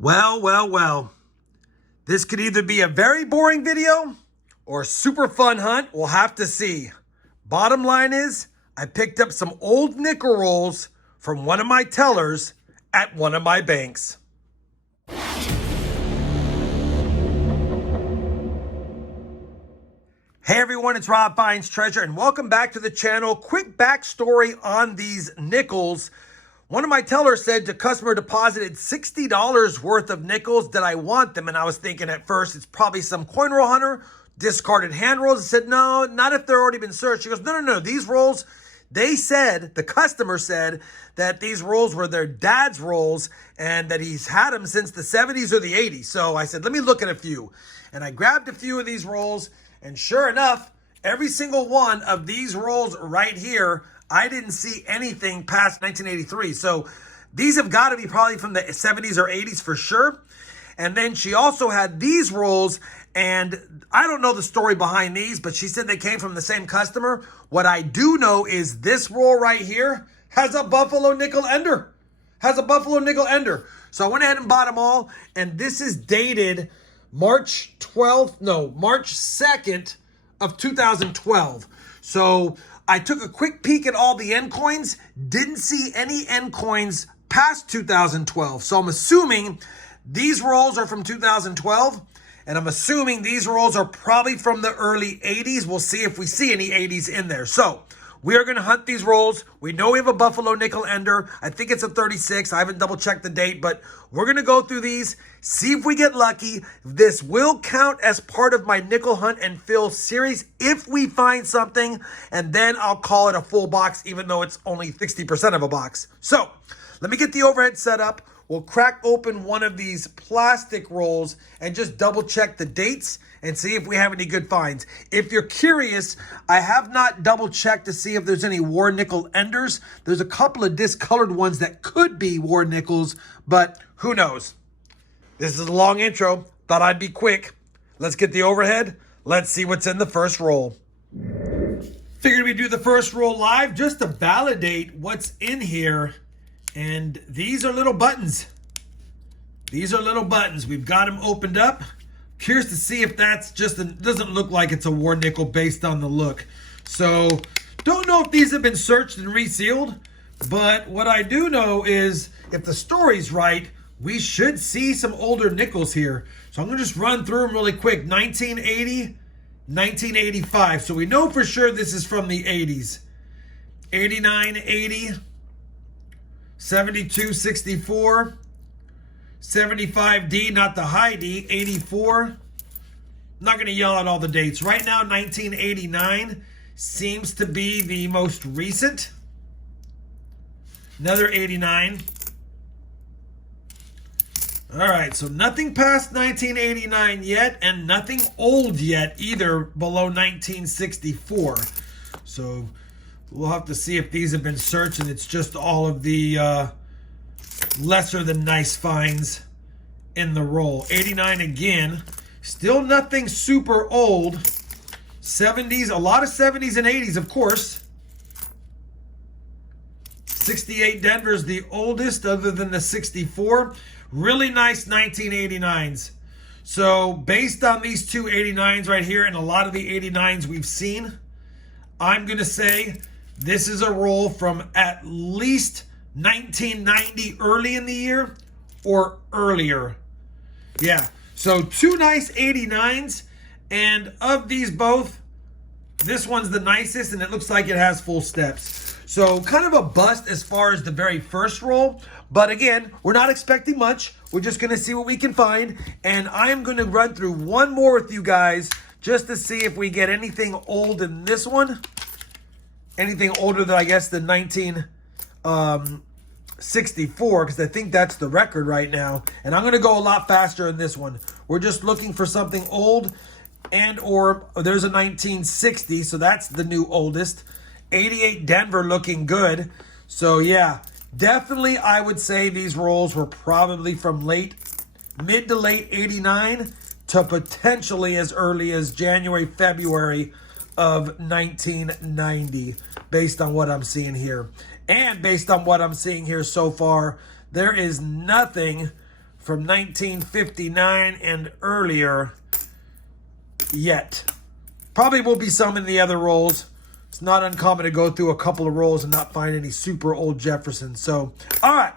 Well. This could either be a very boring video or a super fun hunt. We'll have to see. Bottom line is, I picked up some old nickel rolls from one of my tellers at one of my banks. Hey everyone, it's RobFindsTreasure and welcome back to the channel. Quick backstory on these nickels. One of my tellers said the customer deposited $60 worth of nickels. Did I want them? And I was thinking at first it's probably some coin roll hunter, discarded hand rolls. I said, no, not if they're already been searched. She goes, no. These rolls, they said, the customer said that these rolls were their dad's rolls and that he's had them since the 70s or the 80s. So I said, let me look at a few. And I grabbed a few of these rolls. And sure enough, every single one of these rolls right here, I didn't see anything past 1983. So these have got to be probably from the 70s or 80s for sure. And then she also had these rolls, and I don't know the story behind these, but she said they came from the same customer. What I do know is this roll right here has a buffalo nickel ender. So I went ahead and bought them all, and this is dated March 2nd of 2012. So I took a quick peek at all the end coins, didn't see any end coins past 2012. So I'm assuming these rolls are from 2012, and I'm assuming these rolls are probably from the early 80s. We'll see if we see any 80s in there. So we are going to hunt these rolls. We know we have a buffalo nickel ender. I think it's a 36. I haven't double checked the date, but we're going to go through these, see if we get lucky. This will count as part of my nickel hunt and fill series if we find something, and then I'll call it a full box, even though it's only 60% of a box. So let me get the overhead set up. We'll crack open one of these plastic rolls and just double check the dates and see if we have any good finds. If you're curious, I have not double checked to see if there's any war nickel enders. There's a couple of discolored ones that could be war nickels, but who knows? This is a long intro. Thought I'd be quick. Let's get the overhead. Let's see what's in the first roll. Figured we'd do the first roll live just to validate what's in here. And these are little buttons. We've got them opened up. Curious to see if that's just doesn't look like it's a war nickel based on the look. So don't know if these have been searched and resealed, but what I do know is if the story's right, we should see some older nickels here. So I'm gonna just run through them really quick. 1980, 1985. So we know for sure this is from the 80s. 89, 80. 72, 64, 75D, not the high D, 84. I'm not going to yell out all the dates. Right now, 1989 seems to be the most recent. Another 89. All right, so nothing past 1989 yet, and nothing old yet either below 1964. So we'll have to see if these have been searched and it's just all of the lesser than nice finds in the roll. 89 again. Still nothing super old. 70s, a lot of 70s and 80s, of course. 68 Denver's the oldest other than the 64. Really nice 1989s. So based on these two 89s right here and a lot of the 89s we've seen, I'm going to say this is a roll from at least 1990 early in the year or earlier. Yeah, so two nice 89s, and of these both, this one's the nicest and it looks like it has full steps. So kind of a bust as far as the very first roll, but again, we're not expecting much. We're just going to see what we can find, and I'm going to run through one more with you guys just to see if we get anything old in this one. Anything older than, I guess, the 1964, because I think that's the record right now. And I'm going to go a lot faster in this one. We're just looking for something old, and or there's a 1960, so that's the new oldest. 88 Denver looking good. So, yeah, definitely I would say these rolls were probably from mid to late 89 to potentially as early as January, February of 1990, based on what I'm seeing here. And based on what I'm seeing here so far, there is nothing from 1959 and earlier yet. Probably will be some in the other rolls. It's not uncommon to go through a couple of rolls and not find any super old Jefferson. So, all right.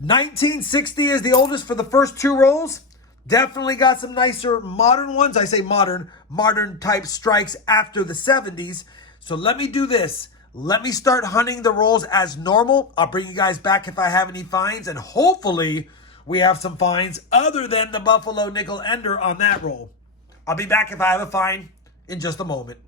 1960 is the oldest for the first two rolls. Definitely got some nicer modern ones. I say modern type strikes after the 70s. So let me do this. Let me start hunting the rolls as normal. I'll bring you guys back if I have any finds, and hopefully we have some finds other than the Buffalo Nickel Ender on that roll. I'll be back if I have a find in just a moment.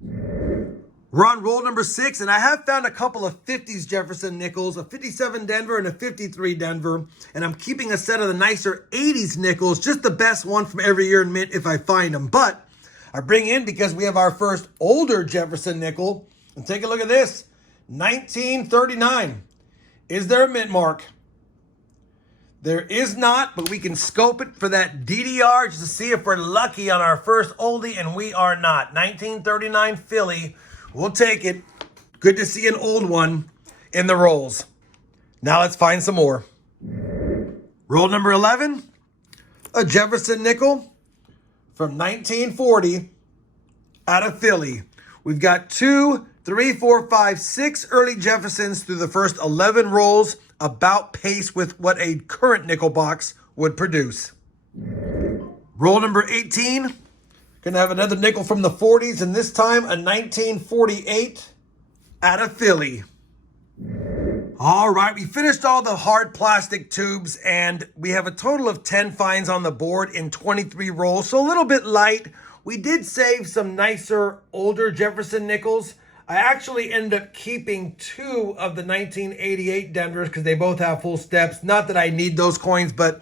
We're on roll number 6, and I have found a couple of 50s Jefferson nickels, a 57 Denver and a 53 Denver, and I'm keeping a set of the nicer 80s nickels, just the best one from every year in mint if I find them. But I bring in, because we have our first older Jefferson nickel, and take a look at this, 1939. Is there a mint mark? There is not, but we can scope it for that DDR just to see if we're lucky on our first oldie, and we are not. 1939 Philly. We'll take it. Good to see an old one in the rolls. Now let's find some more. Roll number 11, a Jefferson nickel from 1940 out of Philly. We've got 2, 3, 4, 5, 6 early Jeffersons through the first 11 rolls, about pace with what a current nickel box would produce. Roll number 18. Gonna have another nickel from the 40s, and this time a 1948 out of Philly. All right, we finished all the hard plastic tubes, and we have a total of 10 finds on the board in 23 rolls, so a little bit light. We did save some nicer, older Jefferson nickels. I actually ended up keeping 2 of the 1988 Denvers because they both have full steps. Not that I need those coins, but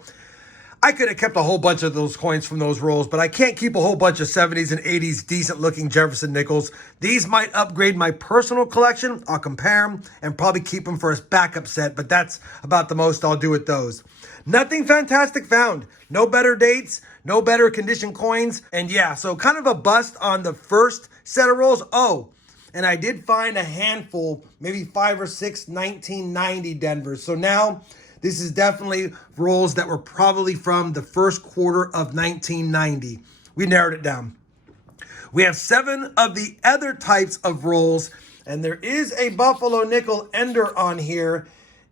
I could have kept a whole bunch of those coins from those rolls, but I can't keep a whole bunch of 70s and 80s decent looking Jefferson nickels. These might upgrade my personal collection. I'll compare them and probably keep them for a backup set, but that's about the most I'll do with those. Nothing fantastic found. No better dates, no better condition coins. And yeah, so kind of a bust on the first set of rolls. Oh, and I did find a handful, maybe 5 or 6 1990 Denvers. So now this is definitely rolls that were probably from the first quarter of 1990. We narrowed it down. We have 7 of the other types of rolls, and there is a Buffalo Nickel Ender on here,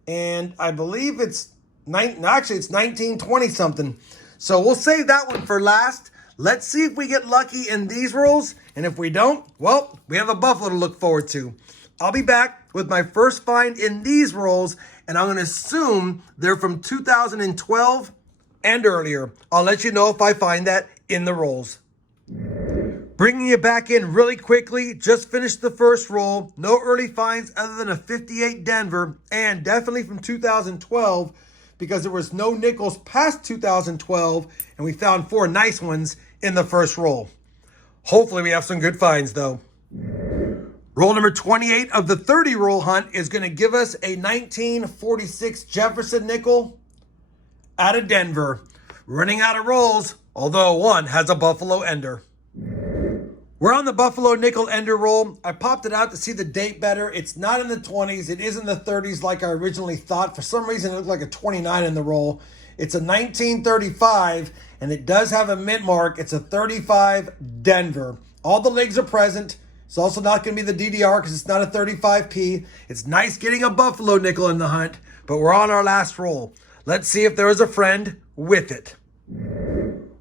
and I believe it's 1920 something. So we'll save that one for last. Let's see if we get lucky in these rolls, and if we don't, well, we have a Buffalo to look forward to. I'll be back with my first find in these rolls, and I'm going to assume they're from 2012 and earlier. I'll let you know if I find that in the rolls. Bringing you back in really quickly, just finished the first roll. No early finds other than a 58 Denver, and definitely from 2012 because there was no nickels past 2012, and we found 4 nice ones in the first roll. Hopefully we have some good finds though. Roll number 28 of the 30 roll hunt is going to give us a 1946 Jefferson nickel out of Denver. Running out of rolls, although one has a Buffalo Ender. We're on the Buffalo Nickel Ender roll. I popped it out to see the date better. It's not in the 20s. It is in the 30s like I originally thought. For some reason, it looked like a 29 in the roll. It's a 1935, and it does have a mint mark. It's a 35 Denver. All the legs are present. It's also not going to be the DDR because it's not a 35p. It's nice getting a Buffalo nickel in the hunt, but we're on our last roll. Let's see if there is a friend with it.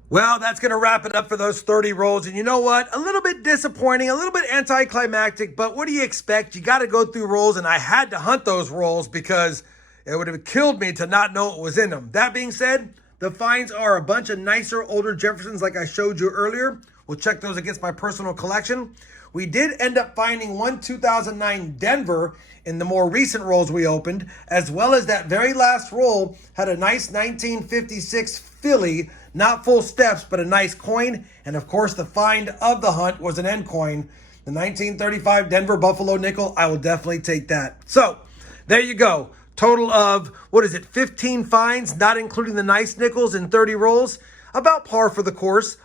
Well, that's going to wrap it up for those 30 rolls. And you know what? A little bit disappointing, a little bit anticlimactic, but what do you expect? You got to go through rolls, and I had to hunt those rolls because it would have killed me to not know what was in them. That being said, the finds are a bunch of nicer, older Jeffersons like I showed you earlier. We'll check those against my personal collection. We did end up finding one 2009 Denver in the more recent rolls we opened, as well as that very last roll had a nice 1956 Philly, not full steps, but a nice coin. And of course, the find of the hunt was an end coin, the 1935 Denver Buffalo Nickel. I will definitely take that. So there you go. Total of, 15 finds, not including the nice nickels in 30 rolls. About par for the course,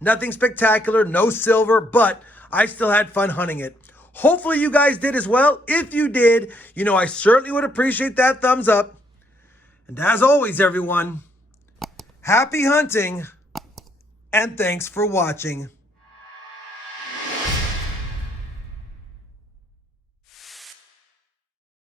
Nothing spectacular, no silver, but I still had fun hunting it. Hopefully you guys did as well. If you did, I certainly would appreciate that thumbs up. And as always, everyone, happy hunting and thanks for watching.